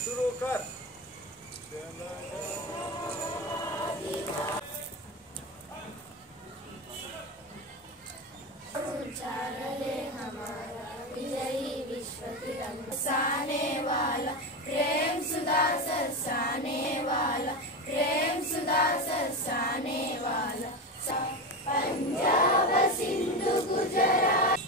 शुरू कर। बरसाने वाला प्रेम सुधा सरसाने वाला प्रेम सुधा सरसाने वाला पंजाब सिंधु गुजरात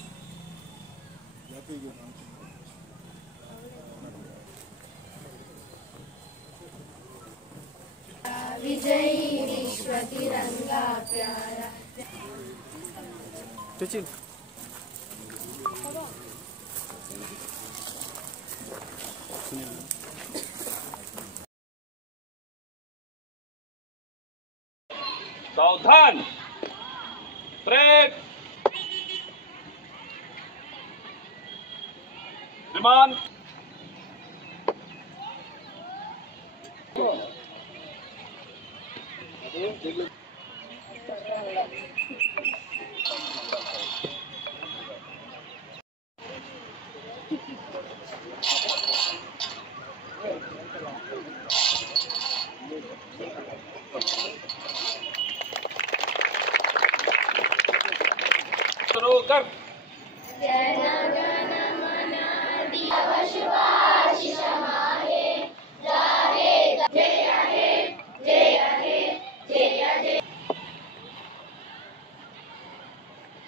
विजयी विश्व तिरंगा प्यारा। सावधान, ब्रेक, विमान शुरू कर।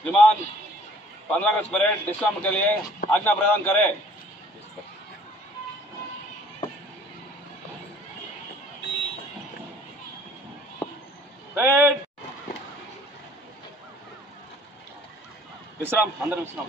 विमान 15 अगस्त परेड डिस्काउंट के लिए आज्ञा प्रदान करें। विश्राम, अंदर विश्राम।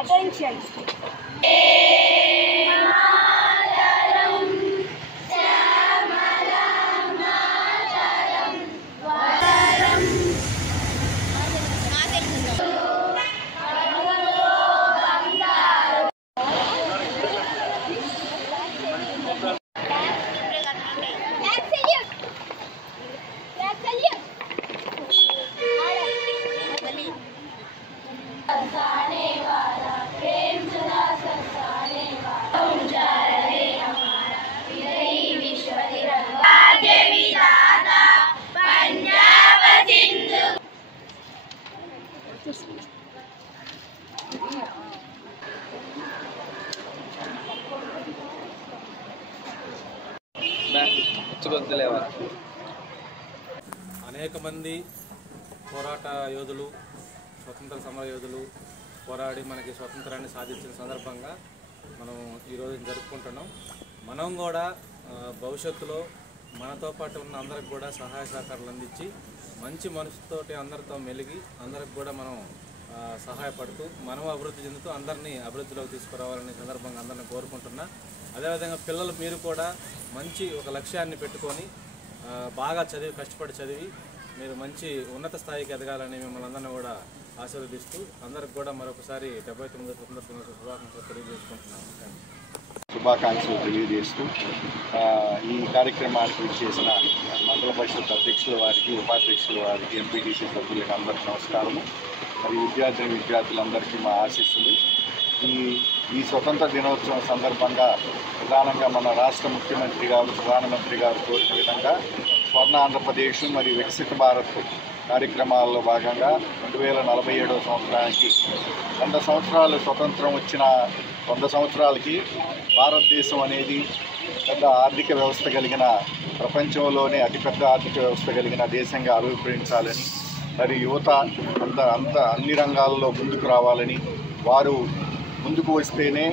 Attention. అనేక మంది పోరాట యోధులు, స్వతంత్ర సమర యోధులు పోరాడి మనకి స్వతంత్రాన్ని సాధించిన సందర్భంగా మనం ఈరోజు జరుపుకుంటున్నాం. మనం కూడా భవిష్యత్తులో మనతో పాటు ఉన్న అందరికి కూడా సహాయ సహకారాలు అందించి మంచి మనసుతోటి అందరితో మెలిగి అందరికి కూడా మనం సహాయపడుతూ మనం అభివృద్ధి చెందుతూ అందరినీ అభివృద్ధిలోకి తీసుకురావాలనే సందర్భంగా అందరిని కోరుకుంటున్నా. అదేవిధంగా పిల్లలు మీరు కూడా మంచి ఒక లక్ష్యాన్ని పెట్టుకొని బాగా చదివి కష్టపడి చదివి మీరు మంచి ఉన్నత స్థాయికి ఎదగాలని మిమ్మల్ని అందరినీ కూడా ఆశీర్వదిస్తూ అందరికి కూడా మరొకసారి 79వ స్వతంత్ర దినోత్సవ శుభాకాంక్షలు తెలియజేసుకుంటున్నాను. శుభాకాంక్షలు తెలియజేస్తూ ఈ కార్యక్రమానికి విచ్చేసిన మండల పరిషత్ అధ్యక్షుల వారికి, ఉపాధ్యక్షుల వారికి, ఎంపీటీసీ సభ్యులకు అందరికీ నమస్కారము. మరి విద్యార్థులందరికీ మా ఆశీస్సులు. ఈ స్వతంత్ర దినోత్సవం సందర్భంగా ప్రధానంగా మన రాష్ట్ర ముఖ్యమంత్రి గారు, ప్రధానమంత్రి గారు కోరిన విధంగా స్వర్ణ ఆంధ్రప్రదేశ్ మరియు వికసిత భారత్ కార్యక్రమాల్లో భాగంగా 2047వ సంవత్సరానికి 100 సంవత్సరాలు స్వతంత్రం వచ్చిన 100 సంవత్సరాలకి భారతదేశం అనేది పెద్ద ఆర్థిక వ్యవస్థ కలిగిన, ప్రపంచంలోనే అతిపెద్ద ఆర్థిక వ్యవస్థ కలిగిన దేశంగా అభివృద్ధించాలని, మరి యువత అన్ని రంగాల్లో ముందుకు రావాలని, వారు ముందుకు వస్తేనే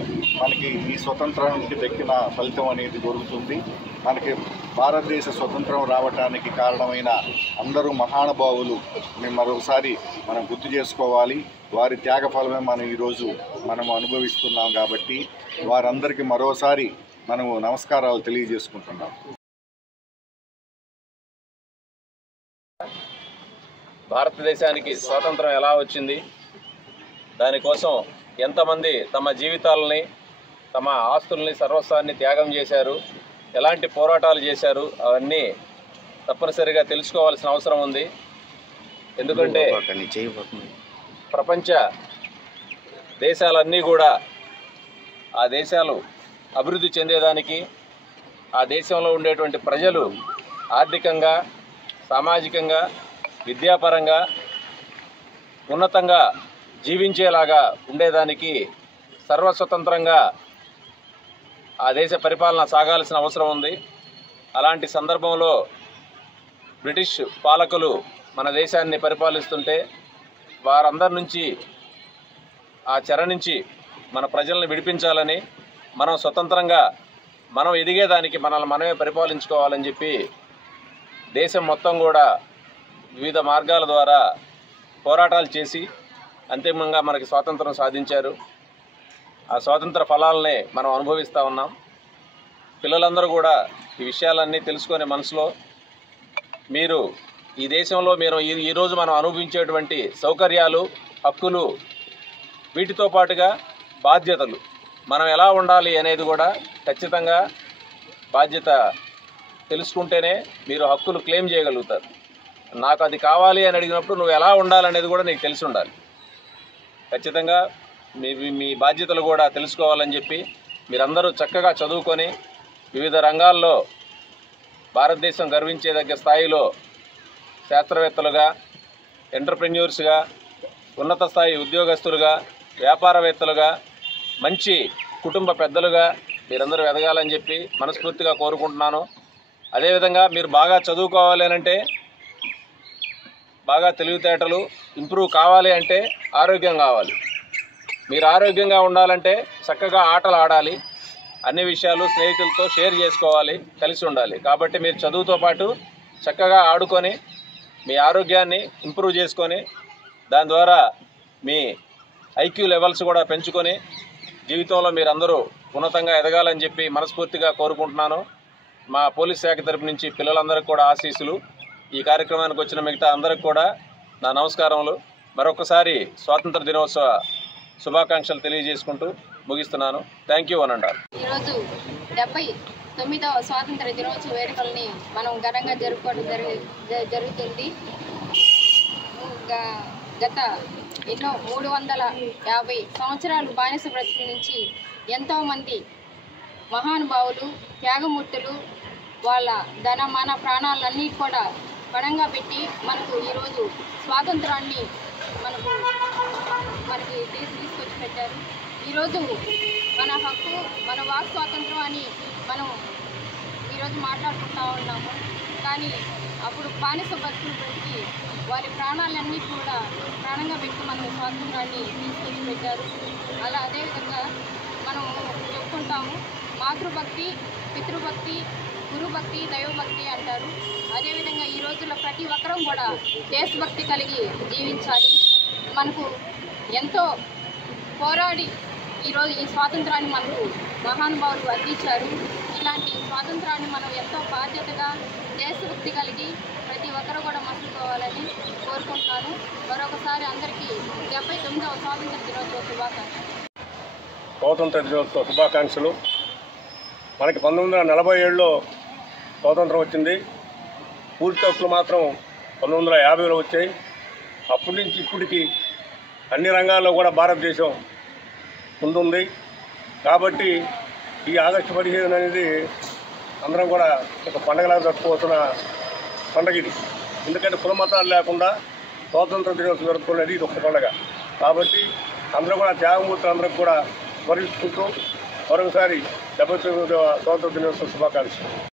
మనకి ఈ స్వతంత్రానికి దక్కిన ఫలితం అనేది దొరుకుతుంది. మనకి భారతదేశ స్వతంత్రం రావడానికి కారణమైన అందరూ మహానుభావులు మేము మరొకసారి మనం గుర్తు చేసుకోవాలి. వారి త్యాగఫలమే మనం ఈరోజు మనము అనుభవిస్తున్నాం. కాబట్టి వారందరికీ మరోసారి మనము నమస్కారాలు తెలియజేసుకుంటున్నాం. భారతదేశానికి స్వాతంత్రం ఎలా వచ్చింది, దానికోసం ఎంతమంది తమ జీవితాలని, తమ ఆస్తుల్ని, సర్వస్వాన్ని త్యాగం చేశారు, ఎలాంటి పోరాటాలు చేశారు, అవన్నీ తప్పనిసరిగా తెలుసుకోవాల్సిన అవసరం ఉంది. ఎందుకంటే ప్రపంచ దేశాలన్నీ కూడా ఆ దేశాలు అభివృద్ధి చెందేదానికి, ఆ దేశంలో ఉండేటువంటి ప్రజలు ఆర్థికంగా, సామాజికంగా, విద్యాపరంగా ఉన్నతంగా జీవించేలాగా ఉండేదానికి సర్వస్వతంత్రంగా ఆ దేశ పరిపాలన సాగాల్సిన అవసరం ఉంది. అలాంటి సందర్భంలో బ్రిటిష్ పాలకులు మన దేశాన్ని పరిపాలిస్తుంటే వారందరి నుంచి, ఆ చెర నుంచి మన ప్రజల్ని విడిపించాలని, మనం స్వతంత్రంగా మనం ఎదిగేదానికి మనల్ని మనమే పరిపాలించుకోవాలని చెప్పి దేశం మొత్తం కూడా వివిధ మార్గాల ద్వారా పోరాటాలు చేసి అంతిమంగా మనకి స్వాతంత్రం సాధించారు. ఆ స్వాతంత్ర ఫలాలనే మనం అనుభవిస్తూ ఉన్నాం. పిల్లలందరూ కూడా ఈ విషయాలన్నీ తెలుసుకొని మనసులో మీరు ఈ దేశంలో ఈరోజు మనం అనుభవించేటువంటి సౌకర్యాలు, హక్కులు, వీటితో పాటుగా బాధ్యతలు మనం ఎలా ఉండాలి అనేది కూడా ఖచ్చితంగా బాధ్యత తెలుసుకుంటేనే మీరు హక్కులు క్లెయిమ్ చేయగలుగుతారు. నాకు అది కావాలి అని అడిగినప్పుడు నువ్వు ఎలా ఉండాలనేది కూడా నీకు తెలిసి ఉండాలి. ఖచ్చితంగా మీ బాధ్యతలు కూడా తెలుసుకోవాలని చెప్పి మీరందరూ చక్కగా చదువుకొని వివిధ రంగాల్లో భారతదేశం గర్వించేదగ్గ స్థాయిలో శాస్త్రవేత్తలుగా, ఎంటర్ప్రెన్యూర్స్గా, ఉన్నత స్థాయి ఉద్యోగస్తులుగా, వ్యాపారవేత్తలుగా, మంచి కుటుంబ పెద్దలుగా మీరందరూ ఎదగాలని చెప్పి మనస్ఫూర్తిగా కోరుకుంటున్నాను. అదేవిధంగా మీరు బాగా చదువుకోవాలి అంటే, బాగా తెలివితేటలు ఇంప్రూవ్ కావాలి అంటే ఆరోగ్యం కావాలి. మీరు ఆరోగ్యంగా ఉండాలంటే చక్కగా ఆటలు ఆడాలి, అన్ని విషయాలు స్నేహితులతో షేర్ చేసుకోవాలి, కలిసి ఉండాలి. కాబట్టి మీరు చదువుతో పాటు చక్కగా ఆడుకొని మీ ఆరోగ్యాన్ని ఇంప్రూవ్ చేసుకొని దాని ద్వారా మీ ఐక్యూ లెవెల్స్ కూడా పెంచుకొని జీవితంలో మీరందరూ ఉన్నతంగా ఎదగాలని చెప్పి మనస్ఫూర్తిగా కోరుకుంటున్నాను. మా పోలీస్ శాఖ తరపు నుంచి పిల్లలందరికీ కూడా ఆశీస్సులు. ఈ కార్యక్రమానికి వచ్చిన మిగతా అందరికి కూడా నా నమస్కారములు. మరొకసారి స్వాతంత్ర దినోత్సవ శుభాకాంక్షలు తెలియజేసుకుంటూ ముగిస్తున్నాను. థ్యాంక్ యూ అనండి. ఈరోజు 79వ స్వాతంత్ర దినోత్సవ వేడుకల్ని మనం ఘనంగా జరుపుకోవడం జరుగుతుంది. గత ఎన్నో 350 సంవత్సరాలు బానిస బ్రతుకు నుంచి ఎంతోమంది మహానుభావులు, త్యాగమూర్తులు వాళ్ళ ధన మాన ప్రాణాలన్నీ కూడా పణంగా పెట్టి మనకు ఈరోజు స్వాతంత్రాన్ని మనకి తీసుకొచ్చి పెట్టారు. ఈరోజు మన హక్కు, మన వాక్ స్వాతంత్రం అని మనం ఈరోజు మాట్లాడుకుంటూ ఉన్నాము. కానీ అప్పుడు బానిస బతుకులు పెట్టి వారి ప్రాణాలన్నీ కూడా ప్రాణంగా పెట్టి మనకు స్వాతంత్రాన్ని తీసుకొచ్చి పెట్టారు. అదేవిధంగా మనం చెప్పుకుంటాము, మాతృభక్తి, పితృభక్తి, గురుభక్తి, దైవభక్తి అంటారు. అదేవిధంగా ఈ రోజుల్లో ప్రతి ఒక్కరం కూడా దేశభక్తి కలిగి జీవించాలి. మనకు ఎంతో పోరాడి ఈరోజు ఈ స్వాతంత్రాన్ని మనకు మహానుభావులు అందించారు. ఇలాంటి స్వాతంత్రాన్ని మనం ఎంతో బాధ్యతగా దేశభక్తి కలిగి ప్రతి ఒక్కరూ కూడా మసులుకోవాలని కోరుకుంటున్నాను. మరొకసారి అందరికీ 79వ స్వాతంత్ర దినోత్సవ శుభాకాంక్షలు. స్వాతంత్ర దినోత్సవ శుభాకాంక్షలు. మనకి 1947లో స్వాతంత్రం వచ్చింది. పూర్తి హక్కులు మాత్రం 1950లో వచ్చాయి. అప్పటి నుంచి ఇప్పటికి అన్ని రంగాల్లో కూడా భారతదేశం ముందుంది. కాబట్టి ఈ ఆగస్టు 15 అనేది అందరం కూడా ఒక పండగలాగా జరుపుకోవాల్సిన పండగ ఇది. ఎందుకంటే కుల మతాలు లేకుండా స్వాతంత్ర దినోత్సవం జరుపుకునేది ఇది ఒక పండగ. కాబట్టి అందరూ కూడా త్యాగమూర్తులు అందరికి కూడా స్మరించుకుంటూ మరొకసారి 79వ స్వాతంత్ర దినోత్సవ శుభాకాంక్షలు.